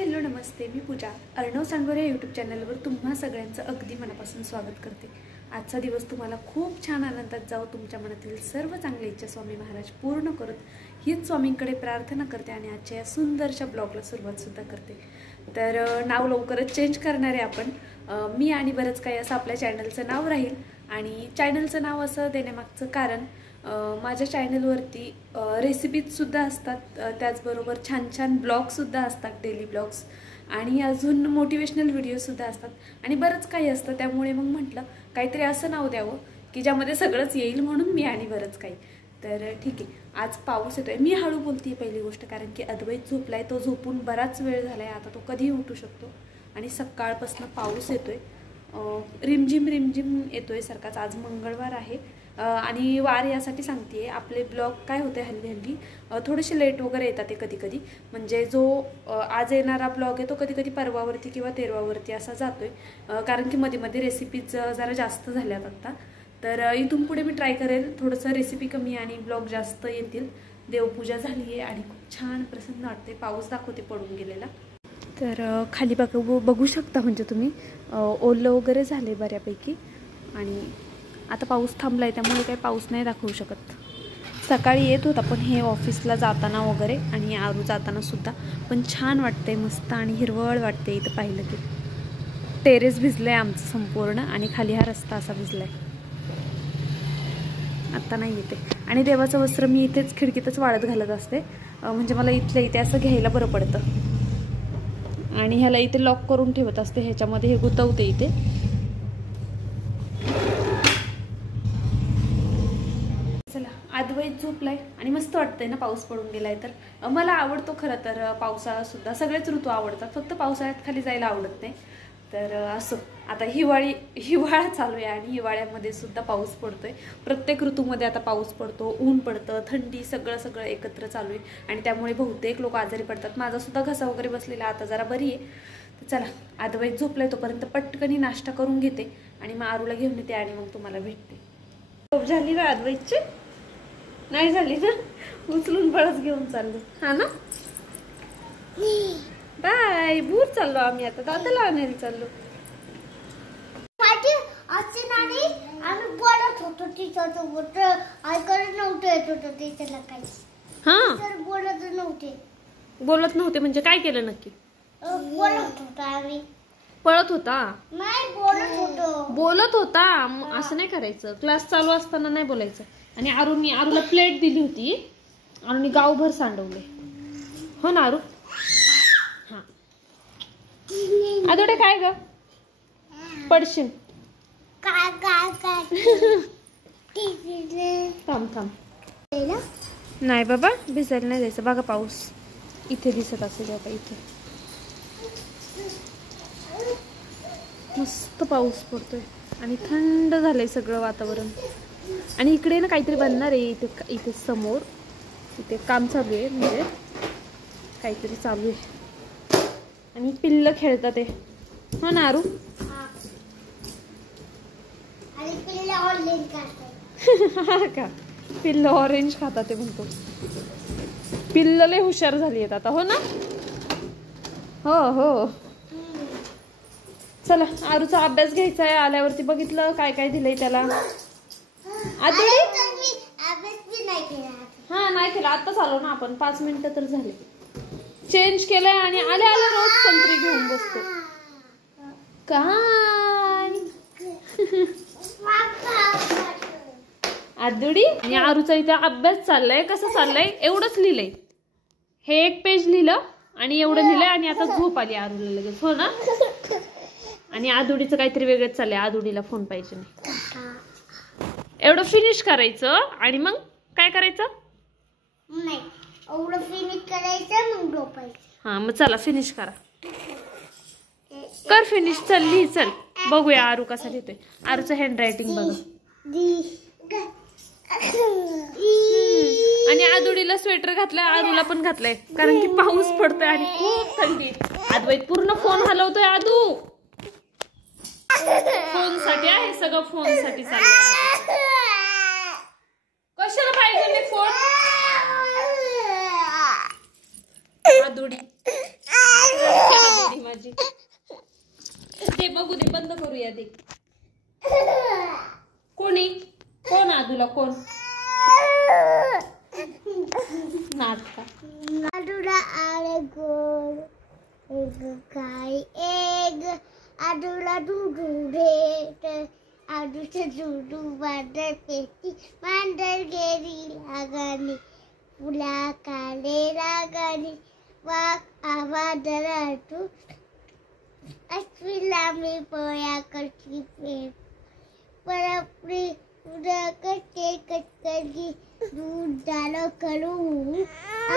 Hello नमस्ते, मी पूजा Arnav सांडवरे YouTube चॅनलवर तुम्हा सगळ्यांचं अगदी मनापासून स्वागत करते। आजचा दिवस तुम्हाला खूप छान आनंदात जाओ, तुमच्या मनातील सर्व चांगल्या इच्छा स्वामी महाराज पूर्ण करत हीच स्वामींकडे प्रार्थना करते आणि आजच्या या सुंदरशा ब्लॉगला सुरुवात सुद्धा करते। तर नाव लवकरच चेंज करणार आहे आपण, मी आणि बरंच काही असं आपल्या चॅनलचं नाव राहील। आणि चॅनलचं नाव असं देण्यामागचं कारण माझ्या चॅनलवरती रेसिपीज सुद्धा असतात, त्याचबरोबर छान छान ब्लॉग्स सुद्धा असतात, डेली ब्लॉग्स आणि अजून मोटिवेशनल व्हिडिओ सुद्धा असतात आणि बरंच काही असतं। त्यामुळे मग म्हटलं काहीतरी असं नाव द्यावं की ज्यामध्ये सगळंच येईल, म्हणून मी आणि बरंच काही। तर ठीक आहे, आज पाऊस येतोय। मी हळू बोलते पहिली गोष्ट, कारण की अद्वैत झोपलाय, तो झोपून बराच वेळ झालाय, आता तो कधीही उठू शकतो आणि सकाळपासून पाऊस येतोय, रिमझिम रिमझिम येतोय सारखाच। आज मंगळवार आहे आणि वार यासाठी सांगते, आपले ब्लॉग काय होते हल्ली हल्ली थोडेसे लेट वगैरे येतात ते कधी कधी, म्हणजे जो आज येणारा ब्लॉग आहे तो कधी कधी परवावरती किंवा तेरवावरती असा जातोय, कारण की मध्ये मध्ये रेसिपीज जरा जास्त झाल्यात आता। तर इथून पुढे मी ट्राय करेल थोडंसं रेसिपी कमी आणि ब्लॉग जास्त येतील। देवपूजा झाली आहे आणि खूप छान प्रसन्न वाटते, पाऊस दाखवते पडून गेलेला। तर खाली बघू शकता, म्हणजे तुम्ही ओलं वगैरे झाले बऱ्यापैकी आणि आता पाऊस थांबलाय, त्यामुळे काही पाऊस नाही दाखवू शकत। सकाळी येत होता पण हे ऑफिसला जाताना वगैरे आणि आरू जाताना सुद्धा, पण छान वाटते, मस्त आणि हिरवळ वाटते इथं पाहिलं की। टेरेस भिजलंय आमचं संपूर्ण आणि खाली हा रस्ता असा भिजलाय। आता नाही येते आणि देवाचं वस्त्र मी इथेच खिडकीतच वाळत घालत असते, म्हणजे मला इथल्या इथे असं घ्यायला बरं पडतं आणि ह्याला इथे लॉक करून ठेवत असते, ह्याच्यामध्ये हे गुतवते इथे। चला, अद्वैत झोपलाय आणि मस्त वाटतंय ना पाऊस पडून गेलाय तर। मला आवडतो खरं तर पावसाळा सुद्धा, सगळेच ऋतू आवडतात, फक्त पावसाळ्यात खाली जायला आवडत नाही। तर असं आता हिवाळा चालू आहे आणि हिवाळ्यामध्ये सुद्धा पाऊस पडतोय। प्रत्येक ऋतूमध्ये आता पाऊस पडतो, ऊन पडतं, थंडी, सगळं एकत्र चालू आहे आणि त्यामुळे बहुतेक लोक आजारी पडतात। माझा सुद्धा घसा वगैरे बसलेला, आता जरा बरी आहे। तर चला, अद्वैत झोपलाय तोपर्यंत पटकनी नाश्ता करून घेते आणि मग आरूला घेऊन येते आणि मग तुम्हाला भेटते। झोप झाली का अद्वैतची? नाही झाली ना, उचलून बळच घेऊन चाललो, हा ना। बाय, भूर चाललो आम्ही आता, दादाला आणायला चाललो। आम्ही बोलत होतो तिच्यासोबत, ऐकायला नव्हतं येत होतं तिच्याला काही। हा, तर बोलत नव्हते म्हणजे काय केलं नक्की? बोलत होतो आम्ही। पळत होता? नाही, बोलत होता, असं नाही करायचं, क्लास चालू असताना नाही बोलायचं। आणि आरूला प्लेट दिली होती, आरूने गावभर सांडवले, हो ना आरू? हा, आदोडे काय ग, पडशील। थांब नाही बाबा, भिजायला नाही जायचं। बघा पाऊस इथे दिसत असेल बाबा, इथे मस्त पाऊस पडतोय आणि थंड झालंय सगळं वातावरण। आणि इकडे ना काहीतरी बनणार आहे, इथे समोर इथे काम चालू आहे, म्हणजे काहीतरी चालू आहे आणि पिल्लं खेळतात आहे, हो ना आरू? हा का, पिल्ल ऑरेंज खातात ते म्हणतो। पिल्ल लय हुशार झाली आहेत आता, हो ना? हो चला, आरूचा अभ्यास घ्यायचा आहे, आल्यावरती बघितलं काय काय दिलंय त्याला। हा, नाही केला, आताच आलो ना आपण, 5 मिनिटं तर झाले। चेंज केलंय आणि आल्या रोज संत्री घेऊन बसतो काय। आदुडी आणि आरूचा इथे अभ्यास चाललाय, कसं चाललंय, एवढंच लिहिलंय, हे 1 पेज लिहिलं आणि एवढं लिहिलंय आणि आता झोप आली आरूला लगेच, हो ना? आणि आदुडीचं काहीतरी वेगळंच चाललंय, आदुडीला फोन पाहिजे नाही। एवढं फिनिश करायचं आणि मग काय करायचं? नाही, एवढं फिनिश करायचं मग झोपायचं। हा, मग चला फिनिश करा, कर फिनिश, चल लिही, चल बघूया आरू कसा लिहितोय। आरूचं हँड रायटिंग बघा। आणि आदुडीला स्वेटर घातलाय, आरूला पण घातलाय, कारण की पाऊस पडतोय आणि खूप थंडी। अद्वैत पूर्ण फोन हलवतोय, आदू फोन साठी आहे, सगळं फोन साठी चाललंय। कशाला पाहिजे फोन? आदुडी करूया दे. कोणी कोण आदूला कोण नाटका आदूला आले गोड एक गाय एक आदूला दूध देत आदूचं दूध मांडर पेटी मांडर गेली लागणी फुला काले लागणी वाघ आवाज राहतो अश्विला मी पोया करती पेट परपरी उद्या कटे कटकली दूध डालो करू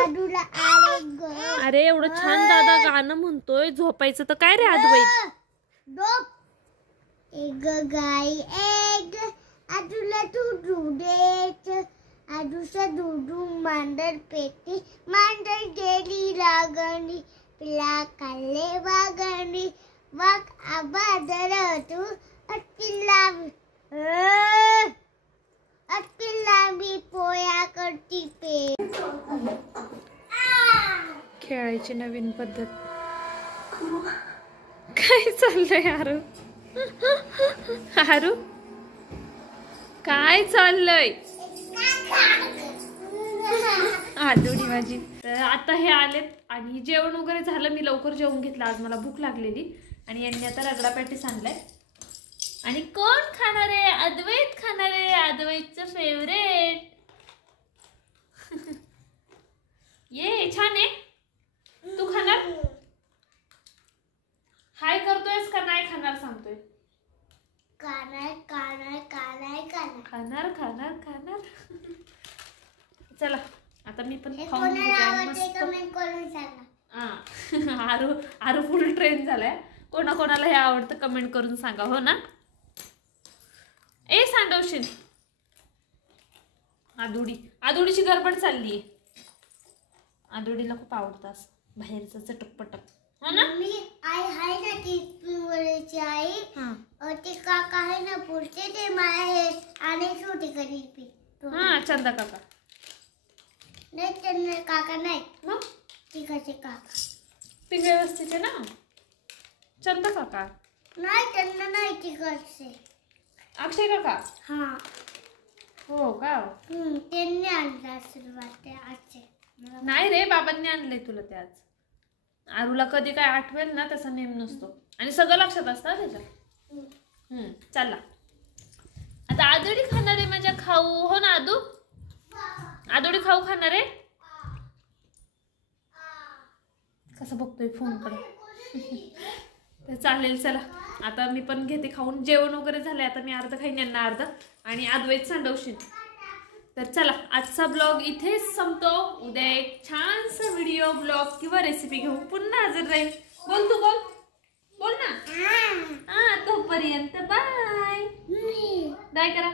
आदूला आले ग. अरे एवढं छान दादा गाणं म्हणतोय झोपायचं तर काय रे अद्वैत. एक गाय एक आदूला दूध देत आदूचं दूध मांडर पेटी मांडर गेली लागणी पिला काले वागणी वाघ आवाज राहतो अटकिल्ला मी पोया करती पे. खेळायची नवीन पद्धत. काय चाललंय आरू आरू काय चाललंय आदुडी माझी. तर आता हे आलेत आणि जेवण वगैरे झालं. मी लवकर जेवून घेतलं आज मला भूक लागलेली. आणि यांनी आता रगडा पॅटीस आणलाय. आणि कोण खाणार आहे अद्वैत खाणार आहे अद्वैतचं फेवरेट. ये छान आहे तू खाणार. हाय करतोयस का नाही खाणार सांगतोय. खाणार खाणार खाणार खाणार खाणार खाणार खाणार. चला आता मी पण खाऊन कोणाला आवडते कमेंट करून सांगा. आरू आरू फुल ट्रेन झालाय. कोणाकोणाला हे आवडतं कमेंट करून सांगा. हो ना ए सांडवशील. आदुडीची गडबड चालली. आदुडीला खूप आवडतं असं बाहेरचं चटकपटक. हो ना मी आई आहे ना ती पिंवळीची आई ते काका आहे ना पुढचे ते मला हे आणि छोटी करी पी. हा चंदा काका नाही त्यांना काका नाही मग तिकडचे काका ती व्यवस्थित आहे ना. चंदा काका नाही त्यांना नाही तिकडचे अक्षय काका. हा हो का. त्यांनी आणलं असेल वाटते आजचे. नाही रे बाबांनी आणलंय तुला ते आज. आरूला कधी काय आठवेल ना तसा नेम नसतो आणि सगळं लक्षात असतं त्याच्या. चला आता आदुडी खाणार आहे माझ्या खाऊ. हो ना आदू आदुडी खाऊ खाणार आहे. कसं बघतोय फोन कडे. तर चालेल चला आता मी पण घेते खाऊन. जेवण वगैरे झालंय. आता मी अर्ध खाईन यांना अर्ध आणि अद्वैत सांडवशील. तर चला आजचा ब्लॉग इथेच संपतो. उद्या एक छानसा व्हिडिओ ब्लॉग किंवा रेसिपी घेऊन पुन्हा हजर राहील. बोल तू बोल बोल ना. तोपर्यंत बाय बाय करा.